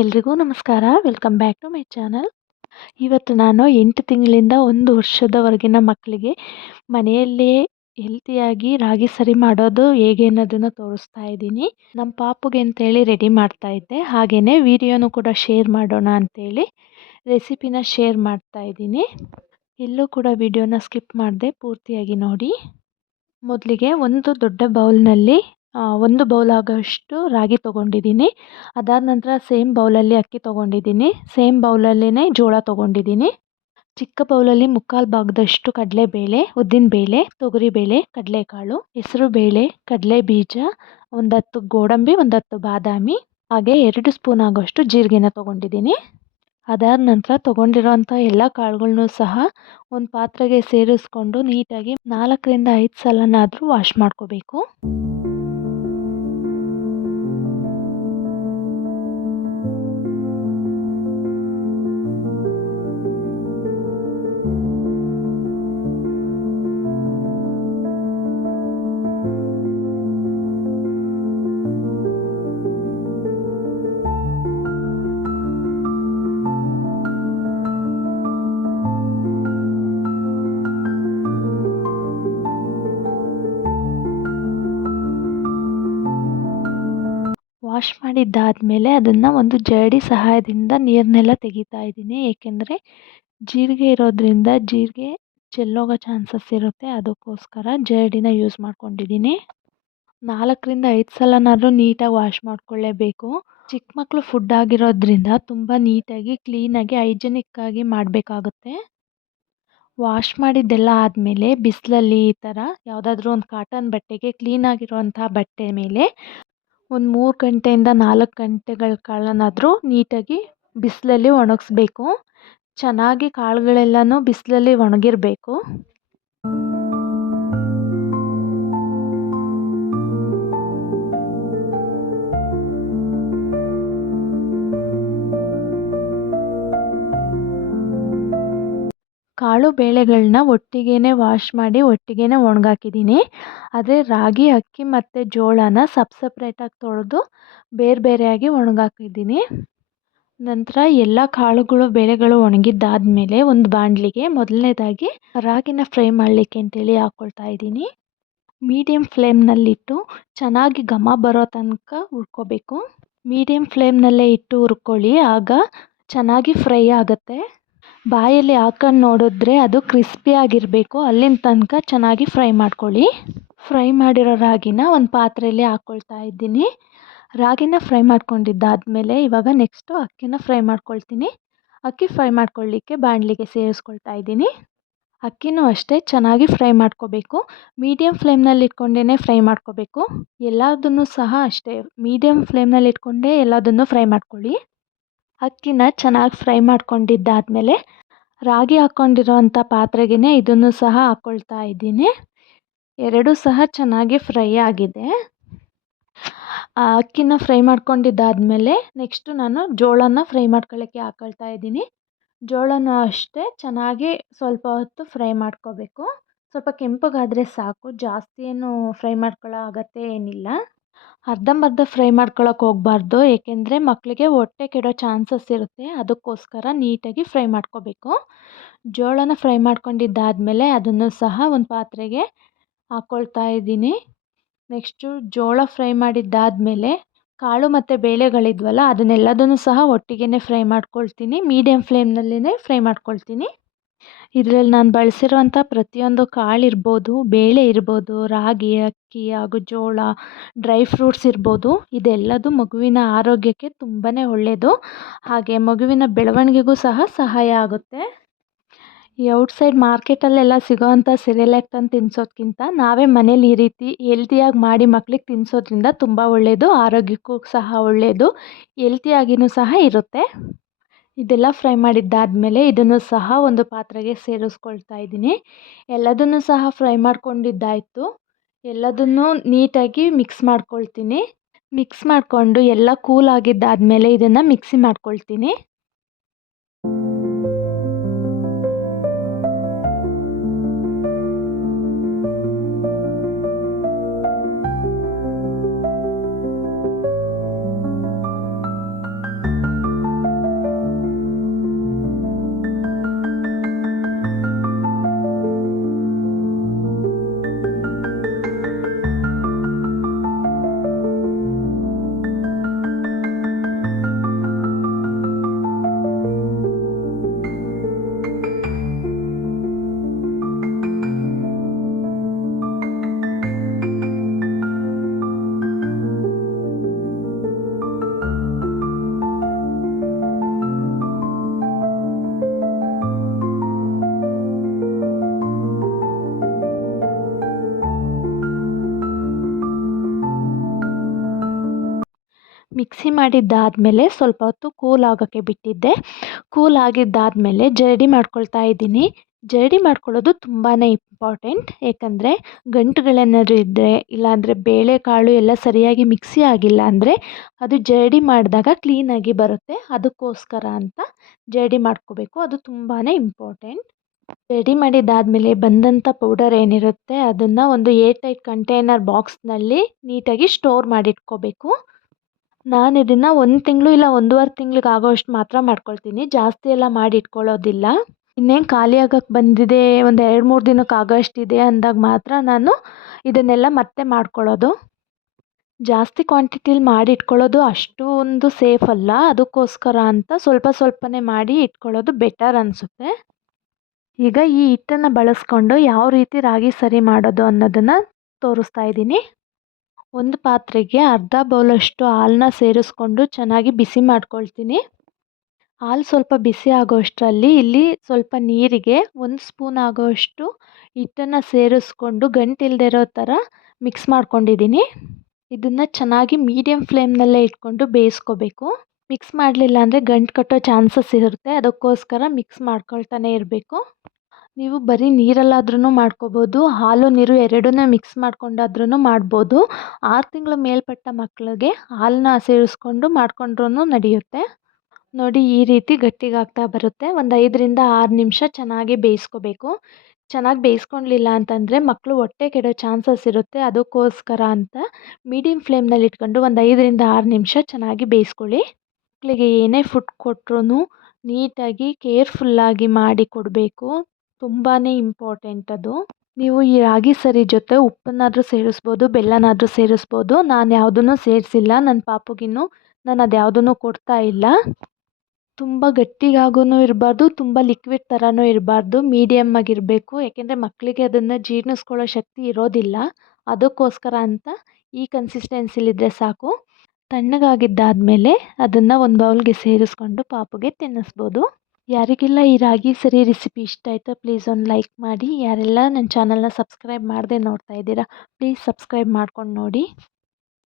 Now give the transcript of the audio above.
ಎಲ್ರಿಗೂ ನಮಸ್ಕಾರ. Welcome back to my channel. ಇವತ್ತು ನಾನು 8 ತಿಂಗಳಿಂದ 1 ವರ್ಷದವರೆಗಿನ ಮಕ್ಕಳಿಗೆ ಮನೆಯಲ್ಲೇ ಹೆಲ್ತಿಯಾಗಿ ರಾಗಿ ಸರಿ ಮಾಡೋದು ಹೇಗೆ ಅನ್ನೋದನ್ನು ತೋರಿಸ್ತಾ ಇದ್ದೀನಿ. ನಮ್ಮ ಪಾಪುಗೆ ಅಂತೇಳಿ ರೆಡಿ ಮಾಡ್ತಾ ಇದ್ದೆ. ಹಾಗೆಯೇ ವಿಡಿಯೋನು ಕೂಡ ಶೇರ್ ಮಾಡೋಣ ಅಂತೇಳಿ ರೆಸಿಪಿನ ಶೇರ್ ಮಾಡ್ತಾ ಇದ್ದೀನಿ. ಎಲ್ಲೂ ಕೂಡ ವಿಡಿಯೋನ ಸ್ಕಿಪ್ ಮಾಡದೆ ಪೂರ್ತಿಯಾಗಿ ನೋಡಿ. ಮೊದಲಿಗೆ ಒಂದು ದೊಡ್ಡ ಬೌಲ್ನಲ್ಲಿ 1 ಬೌಲ್ ಆಗೋಷ್ಟು ರಾಗಿ ತೊಗೊಂಡಿದ್ದೀನಿ. ಅದಾದ ನಂತರ ಸೇಮ್ ಬೌಲಲ್ಲಿ ಅಕ್ಕಿ ತೊಗೊಂಡಿದ್ದೀನಿ. ಸೇಮ್ ಬೌಲಲ್ಲೇ ಜೋಳ ತೊಗೊಂಡಿದ್ದೀನಿ. ಚಿಕ್ಕ ಬೌಲಲ್ಲಿ 3/4 ಭಾಗದಷ್ಟು ಕಡಲೆಬೇಳೆ, ಉದ್ದಿನಬೇಳೆ, ತೊಗರಿಬೇಳೆ, ಕಡಲೆಕಾಳು, ಹೆಸರುಬೇಳೆ, ಕಡಲೆ ಬೀಜ, ಒಂದು 10 ಗೋಡಂಬಿ, ಒಂದು 10 ಬಾದಾಮಿ, ಹಾಗೆ 2 ಸ್ಪೂನ್ ಆಗೋಷ್ಟು ಜೀರಿಗೆನ ತೊಗೊಂಡಿದ್ದೀನಿ. ಅದಾದ ನಂತರ ತೊಗೊಂಡಿರೋಂಥ ಎಲ್ಲ ಕಾಳುಗಳನ್ನೂ ಸಹ ಒಂದು ಪಾತ್ರೆಗೆ ಸೇರಿಸ್ಕೊಂಡು ನೀಟಾಗಿ 4ರಿಂದ 5 ಸಲನಾದರೂ ವಾಶ್ ಮಾಡ್ಕೋಬೇಕು. ವಾಶ್ ಮಾಡಿದ್ದಾದಮೇಲೆ ಅದನ್ನು ಒಂದು ಜರಡಿ ಸಹಾಯದಿಂದ ನೀರನ್ನೆಲ್ಲ ತೆಗಿತಾ ಇದ್ದೀನಿ. ಏಕೆಂದರೆ ಜೀರಿಗೆ ಇರೋದ್ರಿಂದ ಜೀರಿಗೆ ಚೆಲ್ಲೋಗೋ ಚಾನ್ಸಸ್ ಇರುತ್ತೆ. ಅದಕ್ಕೋಸ್ಕರ ಜರಡಿನ ಯೂಸ್ ಮಾಡ್ಕೊಂಡಿದ್ದೀನಿ. 4ರಿಂದ 5 ಸಲನಾದರೂ ನೀಟಾಗಿ ವಾಶ್ ಮಾಡ್ಕೊಳ್ಳೇಬೇಕು. ಚಿಕ್ಕ ಮಕ್ಕಳು ಫುಡ್ ಆಗಿರೋದ್ರಿಂದ ತುಂಬ ನೀಟಾಗಿ ಕ್ಲೀನಾಗಿ ಹೈಜೆನಿಕ್ಕಾಗಿ ಮಾಡಬೇಕಾಗುತ್ತೆ. ವಾಶ್ ಮಾಡಿದ್ದೆಲ್ಲ ಆದಮೇಲೆ ಬಿಸಿಲಲ್ಲಿ ಈ ಥರ ಯಾವುದಾದ್ರೂ ಒಂದು ಕಾಟನ್ ಬಟ್ಟೆಗೆ ಕ್ಲೀನಾಗಿರುವಂಥ ಬಟ್ಟೆ ಮೇಲೆ ಒಂದು 3 ಗಂಟೆಯಿಂದ 4 ಗಂಟೆಗಳ ಕಾಲನಾದರೂ ನೀಟಾಗಿ ಬಿಸಿಲಲ್ಲಿ ಒಣಗಿಸ್ಬೇಕು. ಚೆನ್ನಾಗಿ ಕಾಳುಗಳೆಲ್ಲನೂ ಬಿಸಿಲಲ್ಲಿ ಒಣಗಿರಬೇಕು. ಕಾಳು ಬೇಳೆಗಳನ್ನ ಒಟ್ಟಿಗೆ ವಾಶ್ ಮಾಡಿ ಒಟ್ಟಿಗೆ ಒಣಗಾಕಿದ್ದೀನಿ. ಆದರೆ ರಾಗಿ, ಅಕ್ಕಿ ಮತ್ತು ಜೋಳನ ಸಪ್ರೇಟಾಗಿ ತೊಳೆದು ಬೇರೆ ಬೇರೆಯಾಗಿ ಒಣಗಾಕಿದ್ದೀನಿ. ನಂತರ ಎಲ್ಲ ಕಾಳುಗಳು ಬೇಳೆಗಳು ಒಣಗಿದ್ದಾದಮೇಲೆ ಒಂದು ಬಾಣಲಿಗೆ ಮೊದಲನೇದಾಗಿ ರಾಗಿನ ಫ್ರೈ ಮಾಡಲಿಕ್ಕೆ ಅಂತೇಳಿ ಹಾಕ್ಕೊಳ್ತಾ ಇದ್ದೀನಿ. ಮೀಡಿಯಮ್ ಫ್ಲೇಮ್ನಲ್ಲಿಟ್ಟು ಚೆನ್ನಾಗಿ ಘಮ ಬರೋ ತನಕ ಹುರ್ಕೋಬೇಕು. ಮೀಡಿಯಮ್ ಫ್ಲೇಮ್ನಲ್ಲೇ ಇಟ್ಟು ಹುರ್ಕೊಳ್ಳಿ, ಆಗ ಚೆನ್ನಾಗಿ ಫ್ರೈ ಆಗುತ್ತೆ. ಬಾಯಲ್ಲಿ ಹಾಕೊಂಡು ನೋಡಿದ್ರೆ ಅದು ಕ್ರಿಸ್ಪಿಯಾಗಿರಬೇಕು. ಅಲ್ಲಿನ ತನಕ ಚೆನ್ನಾಗಿ ಫ್ರೈ ಮಾಡ್ಕೊಳ್ಳಿ. ಫ್ರೈ ಮಾಡಿರೋ ರಾಗಿನ ಒಂದು ಪಾತ್ರೆಯಲ್ಲಿ ಹಾಕ್ಕೊಳ್ತಾ ಇದ್ದೀನಿ. ರಾಗಿನ ಫ್ರೈ ಮಾಡ್ಕೊಂಡಿದ್ದಾದಮೇಲೆ ಇವಾಗ ನೆಕ್ಸ್ಟು ಅಕ್ಕಿನ ಫ್ರೈ ಮಾಡ್ಕೊಳ್ತೀನಿ. ಅಕ್ಕಿ ಫ್ರೈ ಮಾಡ್ಕೊಳ್ಳಿಕ್ಕೆ ಬಾಣಲಿಗೆ ಸೇರಿಸ್ಕೊಳ್ತಾ ಇದ್ದೀನಿ. ಅಕ್ಕಿನೂ ಅಷ್ಟೇ ಚೆನ್ನಾಗಿ ಫ್ರೈ ಮಾಡ್ಕೋಬೇಕು. ಮೀಡಿಯಮ್ ಫ್ಲೇಮ್ನಲ್ಲಿ ಇಟ್ಕೊಂಡೇ ಫ್ರೈ ಮಾಡ್ಕೋಬೇಕು. ಎಲ್ಲದನ್ನು ಸಹ ಅಷ್ಟೇ ಮೀಡಿಯಮ್ ಫ್ಲೇಮ್ನಲ್ಲಿ ಇಟ್ಕೊಂಡೇ ಎಲ್ಲದನ್ನು ಫ್ರೈ ಮಾಡ್ಕೊಳ್ಳಿ. ಅಕ್ಕಿನ ಚೆನ್ನಾಗಿ ಫ್ರೈ ಮಾಡ್ಕೊಂಡಿದ್ದಾದಮೇಲೆ ರಾಗಿ ಹಾಕ್ಕೊಂಡಿರೋವಂಥ ಪಾತ್ರೆಗೆ ಇದನ್ನು ಸಹ ಹಾಕ್ಕೊಳ್ತಾ ಇದ್ದೀನಿ. ಎರಡೂ ಸಹ ಚೆನ್ನಾಗಿ ಫ್ರೈ ಆಗಿದೆ. ಅಕ್ಕಿನ ಫ್ರೈ ಮಾಡ್ಕೊಂಡಿದ್ದಾದಮೇಲೆ ನೆಕ್ಸ್ಟು ನಾನು ಜೋಳನ ಫ್ರೈ ಮಾಡ್ಕೊಳ್ಳೋಕ್ಕೆ ಹಾಕ್ಕೊಳ್ತಾ ಇದ್ದೀನಿ. ಜೋಳನೂ ಅಷ್ಟೇ ಚೆನ್ನಾಗಿ ಸ್ವಲ್ಪ ಹೊತ್ತು ಫ್ರೈ ಮಾಡ್ಕೋಬೇಕು. ಸ್ವಲ್ಪ ಕೆಂಪಗಾದರೆ ಸಾಕು, ಜಾಸ್ತಿ ಏನು ಫ್ರೈ ಮಾಡ್ಕೊಳ್ಳೋ ಅಗತ್ಯ ಏನಿಲ್ಲ. ಅರ್ಧಂಬರ್ಧ ಫ್ರೈ ಮಾಡ್ಕೊಳ್ಳೋಕೆ ಹೋಗಬಾರ್ದು, ಏಕೆಂದರೆ ಮಕ್ಕಳಿಗೆ ಹೊಟ್ಟೆ ಕೆಡೋ ಚಾನ್ಸಸ್ ಇರುತ್ತೆ. ಅದಕ್ಕೋಸ್ಕರ ನೀಟಾಗಿ ಫ್ರೈ ಮಾಡ್ಕೋಬೇಕು. ಜೋಳನ ಫ್ರೈ ಮಾಡ್ಕೊಂಡಿದ್ದಾದಮೇಲೆ ಅದನ್ನು ಸಹ ಒಂದು ಪಾತ್ರೆಗೆ ಹಾಕ್ಕೊಳ್ತಾ ಇದ್ದೀನಿ. ನೆಕ್ಸ್ಟು ಜೋಳ ಫ್ರೈ ಮಾಡಿದ್ದಾದಮೇಲೆ ಕಾಳು ಮತ್ತು ಬೇಳೆಗಳಿದ್ವಲ್ಲ ಅದನ್ನೆಲ್ಲದನ್ನು ಸಹ ಒಟ್ಟಿಗೆ ಫ್ರೈ ಮಾಡ್ಕೊಳ್ತೀನಿ. ಮೀಡಿಯಮ್ ಫ್ಲೇಮ್ನಲ್ಲೇ ಫ್ರೈ ಮಾಡ್ಕೊಳ್ತೀನಿ. ಇದರಲ್ಲಿ ನಾನು ಬಳಸಿರುವಂಥ ಪ್ರತಿಯೊಂದು ಕಾಳಿರ್ಬೋದು, ಬೇಳೆ ಇರ್ಬೋದು, ರಾಗಿ, ಅಕ್ಕಿ ಹಾಗೂ ಜೋಳ, ಡ್ರೈ ಫ್ರೂಟ್ಸ್ ಇರ್ಬೋದು, ಇದೆಲ್ಲದು ಮಗುವಿನ ಆರೋಗ್ಯಕ್ಕೆ ತುಂಬಾ ಒಳ್ಳೆಯದು. ಹಾಗೆ ಮಗುವಿನ ಬೆಳವಣಿಗೆಗೂ ಸಹ ಸಹಾಯ ಆಗುತ್ತೆ. ಈ ಔಟ್ಸೈಡ್ ಮಾರ್ಕೆಟಲ್ಲೆಲ್ಲ ಸಿಗೋವಂಥ ಸಿರಿಯಲ್ಯಾಕ್ ತಂದು ತಿನ್ನಿಸೋದ್ಕಿಂತ ನಾವೇ ಮನೇಲಿ ಈ ರೀತಿ ಹೆಲ್ತಿಯಾಗಿ ಮಾಡಿ ಮಕ್ಳಿಗೆ ತಿನ್ನಿಸೋದ್ರಿಂದ ತುಂಬ ಒಳ್ಳೆಯದು. ಆರೋಗ್ಯಕ್ಕೂ ಸಹ ಒಳ್ಳೆಯದು, ಹೆಲ್ತಿಯಾಗಿಯೂ ಸಹ ಇರುತ್ತೆ. ಇದೆಲ್ಲ ಫ್ರೈ ಮಾಡಿದ್ದಾದಮೇಲೆ ಇದನ್ನು ಸಹ ಒಂದು ಪಾತ್ರೆಗೆ ಸೇರಿಸ್ಕೊಳ್ತಾ ಇದ್ದೀನಿ. ಎಲ್ಲದನ್ನು ಸಹ ಫ್ರೈ ಮಾಡ್ಕೊಂಡಿದ್ದಾಯಿತು. ಎಲ್ಲದನ್ನು ನೀಟಾಗಿ ಮಿಕ್ಸ್ ಮಾಡ್ಕೊಳ್ತೀನಿ. ಮಿಕ್ಸ್ ಮಾಡಿಕೊಂಡು ಎಲ್ಲ ಕೂಲ್ ಆಗಿದ್ದಾದಮೇಲೆ ಇದನ್ನು ಮಿಕ್ಸಿ ಮಾಡ್ಕೊಳ್ತೀನಿ. ಮಿಕ್ಸಿ ಮಾಡಿದ್ದಾದಮೇಲೆ ಸ್ವಲ್ಪ ಹೊತ್ತು ಕೂಲ್ ಆಗೋಕ್ಕೆ ಬಿಟ್ಟಿದ್ದೆ. ಕೂಲ್ ಆಗಿದ್ದಾದಮೇಲೆ ಜರಡಿ ಮಾಡ್ಕೊಳ್ತಾ ಇದ್ದೀನಿ. ಜರಡಿ ಮಾಡ್ಕೊಳ್ಳೋದು ತುಂಬಾ ಇಂಪಾರ್ಟೆಂಟ್. ಏಕೆಂದರೆ ಗಂಟುಗಳೇನಾದ್ರು ಇದ್ದರೆ, ಇಲ್ಲಾಂದರೆ ಬೇಳೆಕಾಳು ಎಲ್ಲ ಸರಿಯಾಗಿ ಮಿಕ್ಸಿ ಆಗಿಲ್ಲ ಅಂದರೆ ಅದು ಜರಡಿ ಮಾಡಿದಾಗ ಕ್ಲೀನಾಗಿ ಬರುತ್ತೆ. ಅದಕ್ಕೋಸ್ಕರ ಅಂತ ಜರಡಿ ಮಾಡ್ಕೋಬೇಕು. ಅದು ತುಂಬಾ ಇಂಪಾರ್ಟೆಂಟ್. ರೆಡಿ ಮಾಡಿದ್ದಾದಮೇಲೆ ಬಂದಂಥ ಪೌಡರ್ ಏನಿರುತ್ತೆ ಅದನ್ನು ಒಂದು ಏರ್ ಟೈಟ್ ಕಂಟೈನರ್ ಬಾಕ್ಸ್ನಲ್ಲಿ ನೀಟಾಗಿ ಸ್ಟೋರ್ ಮಾಡಿಟ್ಕೋಬೇಕು. ನಾನು ಇದನ್ನು 1 ತಿಂಗಳು ಇಲ್ಲ 1.5 ತಿಂಗ್ಳಿಗೆ ಆಗೋಷ್ಟು ಮಾತ್ರ ಮಾಡ್ಕೊಳ್ತೀನಿ. ಜಾಸ್ತಿ ಎಲ್ಲ ಮಾಡಿ ಇಟ್ಕೊಳ್ಳೋದಿಲ್ಲ. ಇನ್ನೇನು ಖಾಲಿ ಆಗೋಕ್ಕೆ ಬಂದಿದೆ, ಒಂದು 2-3 ದಿನಕ್ಕೆ ಆಗೋಷ್ಟಿದೆ ಅಂದಾಗ ಮಾತ್ರ ನಾನು ಇದನ್ನೆಲ್ಲ ಮತ್ತೆ ಮಾಡ್ಕೊಳ್ಳೋದು. ಜಾಸ್ತಿ ಕ್ವಾಂಟಿಟಿಲಿ ಮಾಡಿ ಇಟ್ಕೊಳ್ಳೋದು ಅಷ್ಟೊಂದು ಸೇಫ್ ಅಲ್ಲ. ಅದಕ್ಕೋಸ್ಕರ ಅಂತ ಸ್ವಲ್ಪ ಸ್ವಲ್ಪನೇ ಮಾಡಿ ಇಟ್ಕೊಳ್ಳೋದು ಬೆಟರ್ ಅನಿಸುತ್ತೆ. ಈಗ ಈ ಹಿಟ್ಟನ್ನು ಬಳಸ್ಕೊಂಡು ಯಾವ ರೀತಿ ರಾಗಿ ಸರಿ ಮಾಡೋದು ಅನ್ನೋದನ್ನು ತೋರಿಸ್ತಾ ಇದ್ದೀನಿ. ಒಂದು ಪಾತ್ರೆಗೆ ಅರ್ಧ ಬೌಲಷ್ಟು ಹಾಲನ್ನ ಸೇರಿಸ್ಕೊಂಡು ಚೆನ್ನಾಗಿ ಬಿಸಿ ಮಾಡ್ಕೊಳ್ತೀನಿ. ಹಾಲು ಸ್ವಲ್ಪ ಬಿಸಿ ಆಗೋಷ್ಟರಲ್ಲಿ ಇಲ್ಲಿ ಸ್ವಲ್ಪ ನೀರಿಗೆ 1 ಸ್ಪೂನ್ ಆಗೋಷ್ಟು ಹಿಟ್ಟನ್ನು ಸೇರಿಸ್ಕೊಂಡು ಗಂಟಿಲ್ಲದೆ ಇರೋ ಥರ ಮಿಕ್ಸ್ ಮಾಡ್ಕೊಂಡಿದ್ದೀನಿ. ಇದನ್ನು ಚೆನ್ನಾಗಿ ಮೀಡಿಯಮ್ ಫ್ಲೇಮ್ನಲ್ಲೇ ಇಟ್ಕೊಂಡು ಬೇಯಿಸ್ಕೋಬೇಕು. ಮಿಕ್ಸ್ ಮಾಡಲಿಲ್ಲ ಅಂದರೆ ಗಂಟು ಕಟ್ಟೋ ಚಾನ್ಸಸ್ ಇರುತ್ತೆ. ಅದಕ್ಕೋಸ್ಕರ ಮಿಕ್ಸ್ ಮಾಡ್ಕೊಳ್ತಾನೆ ಇರಬೇಕು. ನೀವು ಬರೀ ನೀರಲ್ಲಾದ್ರೂ ಮಾಡ್ಕೋಬೋದು, ಹಾಲು ನೀರು ಎರಡನ್ನೂ ಮಿಕ್ಸ್ ಮಾಡ್ಕೊಂಡಾದ್ರೂ ಮಾಡ್ಬೋದು. 6 ತಿಂಗಳ ಮೇಲ್ಪಟ್ಟ ಮಕ್ಕಳಿಗೆ ಹಾಲನ್ನ ಸೇರಿಸ್ಕೊಂಡು ಮಾಡ್ಕೊಂಡ್ರೂ ನಡೆಯುತ್ತೆ. ನೋಡಿ ಈ ರೀತಿ ಗಟ್ಟಿಗಾಗ್ತಾ ಬರುತ್ತೆ. ಒಂದು 5ರಿಂದ 6 ನಿಮಿಷ ಚೆನ್ನಾಗಿ ಬೇಯಿಸ್ಕೋಬೇಕು. ಚೆನ್ನಾಗಿ ಬೇಯಿಸ್ಕೊಳ್ಳಿಲ್ಲ ಅಂತಂದರೆ ಮಕ್ಕಳು ಹೊಟ್ಟೆ ಕೆಡೋ ಚಾನ್ಸಸ್ ಇರುತ್ತೆ. ಅದಕ್ಕೋಸ್ಕರ ಅಂತ ಮೀಡಿಯಮ್ ಫ್ಲೇಮ್ನಲ್ಲಿ ಇಟ್ಕೊಂಡು ಒಂದು 5ರಿಂದ 6 ನಿಮಿಷ ಚೆನ್ನಾಗಿ ಬೇಯಿಸ್ಕೊಳ್ಳಿ. ಮಕ್ಕಳಿಗೆ ಏನೇ ಫುಡ್ ಕೊಟ್ರೂ ನೀಟಾಗಿ ಕೇರ್ಫುಲ್ಲಾಗಿ ಮಾಡಿ ಕೊಡಬೇಕು. ತುಂಬಾ ಇಂಪಾರ್ಟೆಂಟ್ ಅದು. ನೀವು ಈ ರಾಗಿ ಸರಿ ಜೊತೆ ಉಪ್ಪನ್ನಾದರೂ ಸೇರಿಸ್ಬೋದು, ಬೆಲ್ಲನಾದರೂ ಸೇರಿಸ್ಬೋದು. ನಾನು ಯಾವುದನ್ನು ಸೇರಿಸಿಲ್ಲ. ನನ್ನ ಪಾಪುಗಿನ್ನೂ ನಾನು ಅದು ಯಾವುದನ್ನು ಕೊಡ್ತಾ ಇಲ್ಲ. ತುಂಬ ಗಟ್ಟಿಗಾಗೂ ಇರಬಾರ್ದು, ತುಂಬ ಲಿಕ್ವಿಡ್ ಥರನೂ ಇರಬಾರ್ದು, ಮೀಡಿಯಮ್ ಆಗಿರಬೇಕು. ಯಾಕೆಂದರೆ ಮಕ್ಕಳಿಗೆ ಅದನ್ನು ಜೀರ್ಣಿಸ್ಕೊಳ್ಳೋ ಶಕ್ತಿ ಇರೋದಿಲ್ಲ. ಅದಕ್ಕೋಸ್ಕರ ಅಂತ ಈ ಕನ್ಸಿಸ್ಟೆನ್ಸಿಲಿದ್ದರೆ ಸಾಕು. ತಣ್ಣಗಾಗಿದ್ದಾದಮೇಲೆ ಅದನ್ನು ಒಂದು ಬೌಲ್ಗೆ ಸೇರಿಸ್ಕೊಂಡು ಪಾಪುಗೆ ತಿನ್ನಿಸ್ಬೋದು. ಯಾರಿಗೆಲ್ಲ ಈ ರಾಗಿ ಸರಿ ರೆಸಿಪಿ ಇಷ್ಟ ಆಯಿತೋ ಪ್ಲೀಸ್ ಒಂದು ಲೈಕ್ ಮಾಡಿ. ಯಾರೆಲ್ಲ ನನ್ನ ಚಾನಲ್ನ ಸಬ್ಸ್ಕ್ರೈಬ್ ಮಾಡದೆ ನೋಡ್ತಾ ಇದ್ದೀರಾ ಪ್ಲೀಸ್ ಸಬ್ಸ್ಕ್ರೈಬ್ ಮಾಡ್ಕೊಂಡು ನೋಡಿ.